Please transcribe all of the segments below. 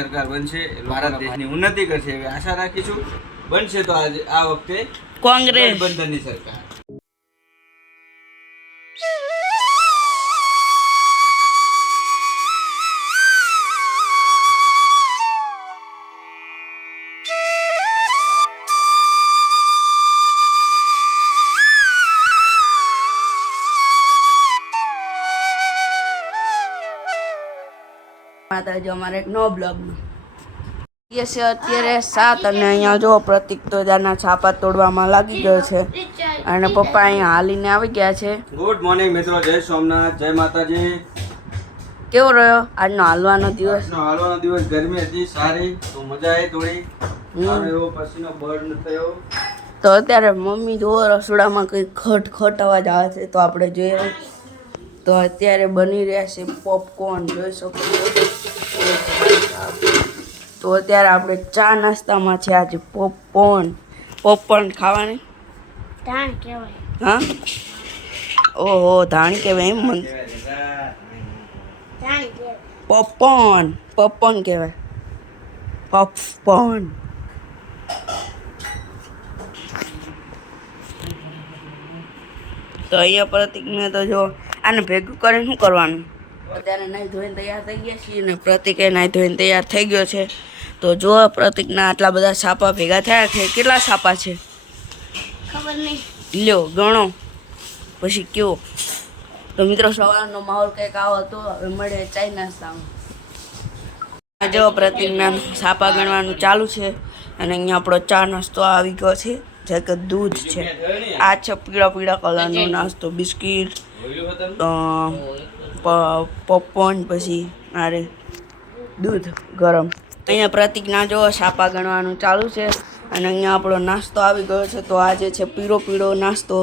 સરકાર બનશે ભારત દેશની ઉન્નતિ કરશે. એવી આશા રાખીશું બનશે તો આજે આ વખતે કોંગ્રેસ. ગઠબંધનની સરકાર. માતાજી અમારે એક નો. બ્લોગનો છે અત્યારે સાત અને અહીંયા જો પ્રતિક તો જાના છાપા તોડવામાં લાગી ગયો છે. અને પપ્પા અહીંયા હાલીને આવી ગયા છે. ગુડ મોર્નિંગ મિત્રો જય સોમનાથ જય માતાજી. કેવો રહ્યો આજનો હાલવાનો દિવસ? હાલવાનો દિવસ ગરમી હતી સારી તો મજા આવી થોડી. એવો પસીનો બર્ન થયો. તો અત્યારે મમ્મી જો રસોડામાં કંઈ ખટ ખટ અવાજ આવે છે તો આપણે જોઈએ. તો અત્યારે બની રહ્યા છે પોપકોર્ન જોઈ શકો છો. તો અત્યારે આપણે ચા નાસ્તામાં છે આજે પોપકોર્ન. પોપકોર્ન ખાવાની? ધાણ કહેવાય. હા? ઓહો ધાણ કહેવાય એમ મન. પોપકોર્ન. પોપકોર્ન કહેવાય. પોપકોર્ન. તો અહીંયા પ્રતિકને તો જો આને ભેગું કરીને શું કરવાનું? અત્યારે નાહી ધોઈને તૈયાર થઈ ગયા છીએ અને પ્રતિકે નાહી ધોઈને તૈયાર થઈ ગયો છે. તો જો પ્રતિકના આટલા બધા સાપા ભેગા થયા છે કેટલા સાપા છે? ખબર નહીં. લ્યો ગણો. પછી કયો. તો મિત્રો સવારનો માહોલ કંઈક આવો હતો હવે મળે ચાઈ નાસ્તામાં. જો પ્રતિકના સાપા ગણવાનું ચાલુ છે અને અહીંયા આપણો ચા નાસ્તો આવી ગયો છે. જે કે દૂધ છે. આ છે પીળા પીળા કલરનો નાસ્તો બિસ્કિટ પોપકોર્ન પછી મારે દૂધ ગરમ. અહીંયા પ્રતિજ્ઞા જો સાપા ગણવાનું ચાલુ છે. અને અહીંયા આપણો નાસ્તો આવી ગયો છે. તો આજે છે પીળો પીળો નાસ્તો.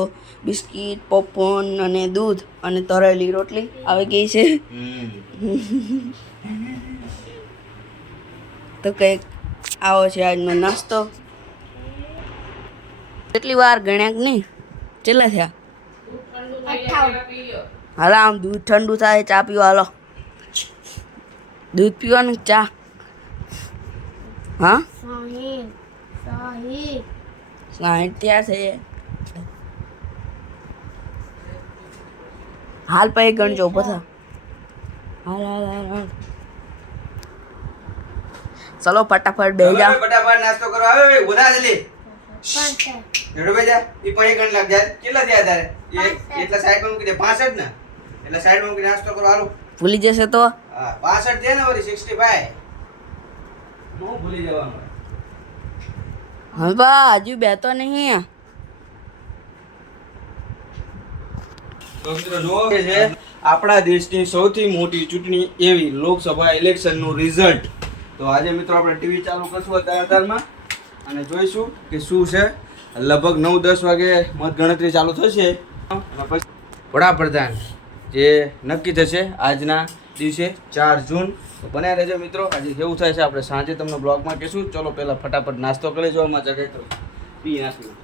બિસ્કિટ પોપકોર્ન અને દૂધ અને તળેલી રોટલી. આવી ગઈ છે. તો કંઈક આવો છે આજનો નાસ્તો. કેટલી વાર ગણ્યા નહીં? કેટલા થયા? હાલો આમ દૂધ ઠંડુ થાય ચા પીવા હાલો. દૂધ પીવાનું કે ચા? હા? સાહીઠ ત્યાં છે. હાલ પછી ગણજો બધા હાલ હાલ હાલ હાલ. ચલો ફટાફટ બે જા ફટાફટ નાસ્તો કરો. આવે ઉધા જલી પાંસઠ હેડો જા. ઈ પણ એક ગણ લાગ જાય કેટલા થયા તારે? એટલા સાઈડમાં મૂકી દે. 65 ને? એટલે સાઈડમાં મૂકી નાસ્તો કરો હાલો. ભૂલી જશે તો? હા 65 દે ને વળી 65 હું ભૂલી જવાનું. હવે બા હજુ બે તો નહીં. તો મિત્રો જુઓ કે છે આપણા દેશની સૌથી મોટી ચૂંટણી એવી લોકસભા ઇલેક્શનનું રિઝલ્ટ. તો આજે મિત્રો આપણે ટીવી ચાલુ કરશું અત્યારે અત્યારમાં અને જોઈશું કે શું છે. લગભગ નવ દસ વાગે મતગણતરી ચાલુ થશે. વડાપ્રધાન જે નક્કી થશે આજના દિવસે ચાર જૂન. તો બન્યા રહેજો મિત્રો. આજે કેવું થાય છે આપણે સાંજે તમને બ્લોગમાં કહીશું. ચલો પહેલાં ફટાફટ નાસ્તો કરી જો મજા તો પી નાખ્યું.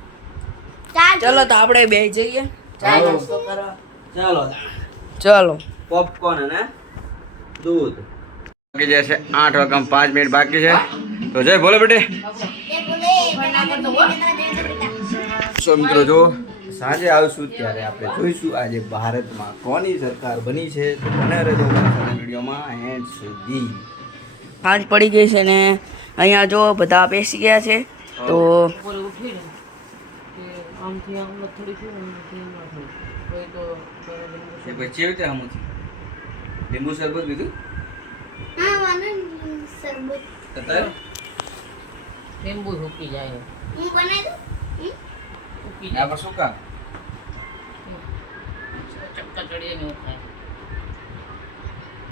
ચાલો તો આપણે બે જઈએ. ચાલો. ચાલો. પોપકોર્ન અને દૂધ. બાકી જે છે આઠ વાગ્યા પાંચ મિનિટ બાકી છે. તો જય બોલો બેટી. સો મિત્રો જો સાંજે આવશું ત્યારે આપણે જોઈશું આજે ભારતમાં કોની સરકાર બની છે. તો બને રહેજો વિડીયોમાં એન્ડ સુધી. સાંજ પડી ગઈ છે ને અહીંયા જો બધા બેસી ગયા છે તો લીંબુ શરબત પીધું? હા મને સરબત તો લીંબુ સુકી જાય. હું બનાવી દઉં? સુકી આ પર શું કામ? ચક્કા ચડીએ ને એવું થાય.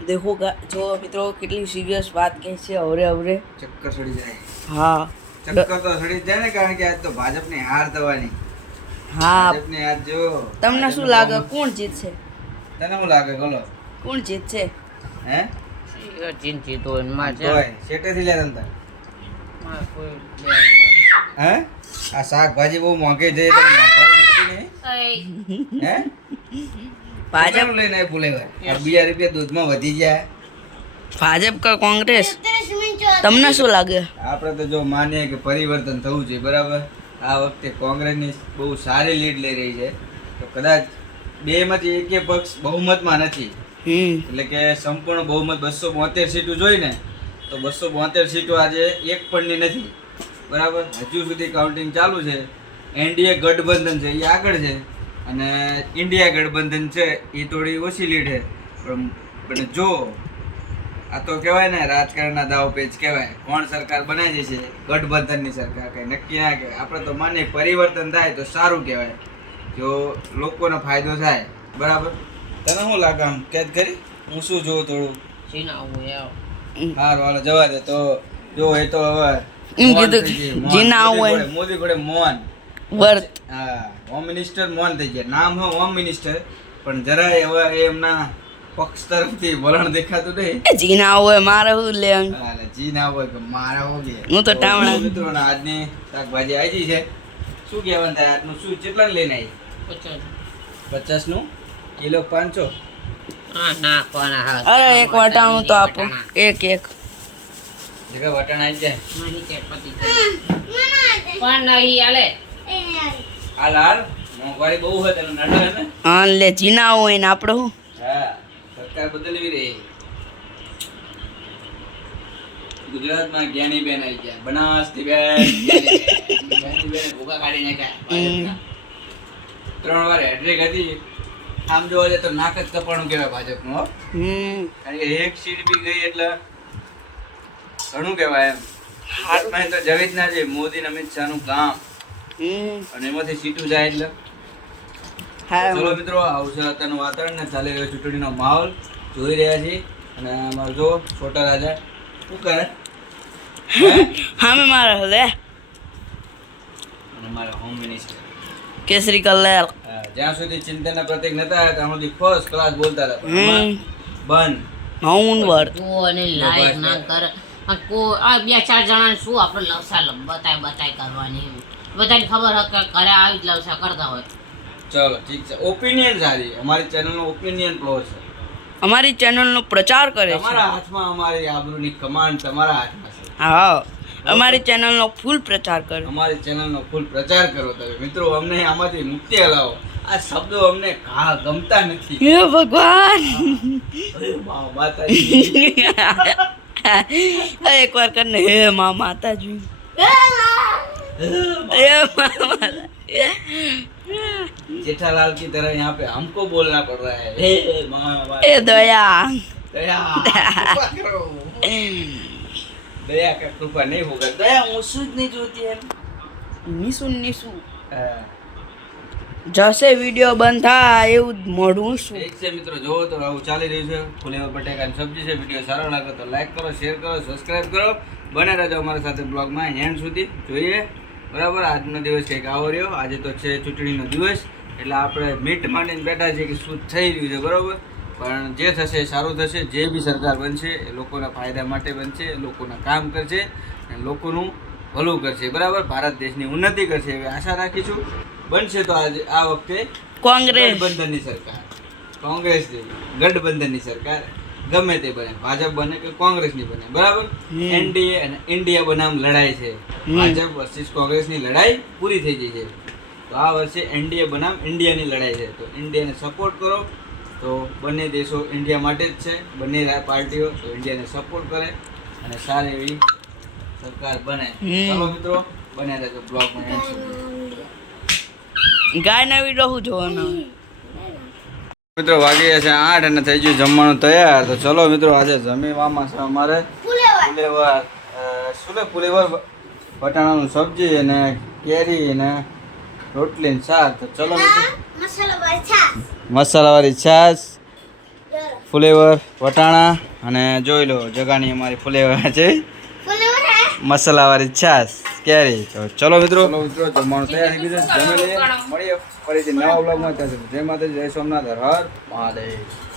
દેખો જો મિત્રો કેટલી સિરિયસ વાત કહે છે અવરે અવરે. ચક્કર ચડી જાય. હા. ચક્કર તો ચડી જાય ને કારણ કે આજ તો ભાજપની હાર થવાની. હા. ભાજપની હાર જો તમને શું લાગે? કોણ જીતશે? તને શું લાગે? બોલો. કોણ જીતશે? હે? ચિંતિત જીતો એમાં માં છે શેટેથી લે તને તાર. માં કોઈ લેવા દેવા હે? આ શાકભાજી બહુ મોંઘી છે? હે? ભાજપ લઈને ભૂલે બીજા રૂપિયા દૂધમાં વધી જાય. ભાજપ કે કોંગ્રેસ? તમને શું લાગે? આપણે તો જો માનીએ કે પરિવર્તન થવું જોઈએ બરાબર? આ વખતે કોંગ્રેસની બહુ સારી લીડ લઈ રહી છે. તો કદાચ બેમાંથી એકે પક્ષ બહુમતમાં નથી. હમ. એટલે કે સંપૂર્ણ બહુમત બસો બોતેર સીટો જોઈને તો બસો બોતેર સીટો આજે એક પણની નથી. બરાબર? હજુ સુધી કાઉન્ટિંગ ચાલુ છે. એનડીએ ગઠબંધન છે એ આગળ છે. અને ઇન્ડિયા ગઠબંધન છે એ થોડી ઓછી લીડ છે. પણ પણ જો આ તો કહેવાય ને રાજકારણના દાવ પેજ કહેવાય. કોણ સરકાર બનાવી છે ગઠબંધનની સરકાર કંઈ નક્કી ના કહેવાય. આપણે તો માને પરિવર્તન થાય તો સારું કહેવાય. જો લોકોનો ફાયદો થાય બરાબર? તને શું લાગે આમ? કેદ કરી? હું શું જોઉં થોડું? સીના આવું. યાર હારું હાલો જવા દે. તો જો એ તો હવે એમ કીધું. જીના મોદી. ઘોડે- મોદી વર્ત. હા. હોમ મિનિસ્ટર મોહન થઈ ગયા. નામ હો હોમ મિનિસ્ટર પણ જરાય એવા એ એમના પક્ષ તરફથી વલણ દેખાતું નહીં. એ જીના હોય મારે શું લે હાલે જી ના હોય કે મારા હો ગયા હું તો ટાવણા. મિત્રો આજની શાકભાજી આવી છે. શું કહેવાનું થાય? આજનું શું? કેટલા લઈને આવી પચાસ પચાસનું કિલો પાંચસો. હા ના કોના હા અરે એક વટાણું તો આપો. એક એક. જગ્યા વટાણ આવી જાય. પણ નહીં આલે લાલ મોંઘવારી બહુ હોય તને નડે ને? હા લે જીના હોય ને આપણે હા. સરકાર બદલવી રહી. ગુજરાતમાં જ્ઞાની બેન આવી ગયા. બનાસથી બેન જ્ઞાની બેન કાઢી નાખ્યા. ત્રણ વાર હેડ્રિક હતી. આમ જોવા જાય તો નાક જ કપાણું કહેવાય ભાજપનું હો. કારણ કે એક સીટ બી ગઈ એટલે ઘણું કહેવાય એમ. હાથમાં તો જવી જ ના છે મોદી અમિત શાહનું કામ અને એમાંથી સીટું જાય એટલે. ચલો મિત્રો આવશે અત્યારનું વાતાવરણ ને ચાલી રહ્યો ચૂંટણીનો માહોલ. જોઈ રહ્યા છીએ. અને અમારો જો છોટા રાજા. શું કરે હા? મારે હલે. અને મારા હોમ મિનિસ્ટર કેસરી કલર જ્યાં સુધી ચિંતાના પ્રતિક નતા આવ્યા ત્યાં સુધી ફર્સ્ટ ક્લાસ બોલતા હતા. બન હમ. આમાં બંધ. તું અને લાઈક ના કર. આ બે ચાર જણા શું આપણે લવસા લ- બતાય બતાય કરવાની? બધાને ખબર હોય કે ઘરે આવી જ લાવશે કરતા હોય. ચલો ઠીક છે. ઓપિનિયન સારી અમારી ચેનલનો ઓપિનિયન પ્લો છે. અમારી ચેનલનો પ્રચાર કરે છે. તમારા હાથમાં અમારી આબરૂની કમાન્ડ તમારા હાથમાં છે. હા. અમારી ચેનલનો ફૂલ પ્રચાર કરો. અમારી ચેનલનો ફૂલ પ્રચાર કરો તમે. મિત્રો અમને આમાંથી મુક્તિ હલાવો આ શબ્દો અમને ઘા ગમતા નથી. હે ભગવાન! માતાજી. એક વાર કરને હે મા માતાજી. जेठालाल की तरह यहाँ पे हमको बोलना पड़ रहा है हे माँ એ દયા दया कृपा करो दया का कृपा नहीं होगा दया मुझसे જ नहीं જોતી है નીસુ નીસુ હા. જશે વિડીયો બંધ થાય એવું જ મોઢું શું ઠીક છે મિત્રો જોવો તો આવું ચાલી રહ્યું છે ફુલેવર બટેકાની સબ્જી છે વિડીયો સારો લાગે તો લાઈક કરો શેર કરો સબસ્ક્રાઇબ કરો બને રહેજો અમારી સાથે બ્લોગમાં હેન્ડ સુધી જોઈએ બરાબર? આજનો દિવસ કંઈક આવો રહ્યો. આજે તો છે ચૂંટણીનો દિવસ. એટલે આપણે મીટ માંડીને બેઠા છીએ કે શું થઈ રહ્યું છે બરાબર? પણ જે થશે સારું થશે. જે બી સરકાર બનશે એ લોકોના ફાયદા માટે બનશે લોકોના કામ કરશે અને લોકોનું ભલું કરશે. બરાબર? ભારત દેશની ઉન્નતિ કરશે એવી આશા રાખીશું. બનશે તો આજે આ વખતે કોંગ્રેસ. ગઠબંધનની સરકાર. કોંગ્રેસ ગઠબંધનની સરકાર. ગમે તે બને. ભાજપ બને કે કોંગ્રેસની બને. બરાબર? એનડીએ અને ઇન્ડિયા બનામ લડાઈ છે. ભાજપ વર્સિસ કોંગ્રેસની લડાઈ પૂરી થઈ ગઈ છે. તો આ વર્ષે એનડીએ બનામ ઇન્ડિયાની લડાઈ છે. તો ઇન્ડિયાને સપોર્ટ કરો. તો બંને દેશો ઇન્ડિયા માટે જ છે. બંને પાર્ટીઓ તો ઇન્ડિયાને સપોર્ટ કરે અને સારી એવી સરકાર બને. ચાલો મિત્રો બને રહેજો બ્લોગમાં. ગાયના વીડિયો જોવાના? મિત્રો વાગી ગયા છે આઠ અને થઈ ગયું જમવાનું તૈયાર. તો ચલો મિત્રો આજે જમીવામાં છે અમારે. ફુલેવર શું લે ફુલેવર વટાણાનું સબ્જી અને કેરી અને રોટલી ને શાક. તો ચલો મસાલાવાળી છાશ. ફુલેવર વટાણા અને જોઈ લો જગાની અમારી ફુલેવર છે. મસાલાવાળી છાશ. કેરી ચલો મિત્રો. મિત્રો, જમવાનું તૈયાર થઈ ગયું છે. જમી લઈએ. મળીએ ફરીથી નવા બ્લોગમાં ત્યાં જય માતાજી, જય સોમનાથ, હર મહાદેવ.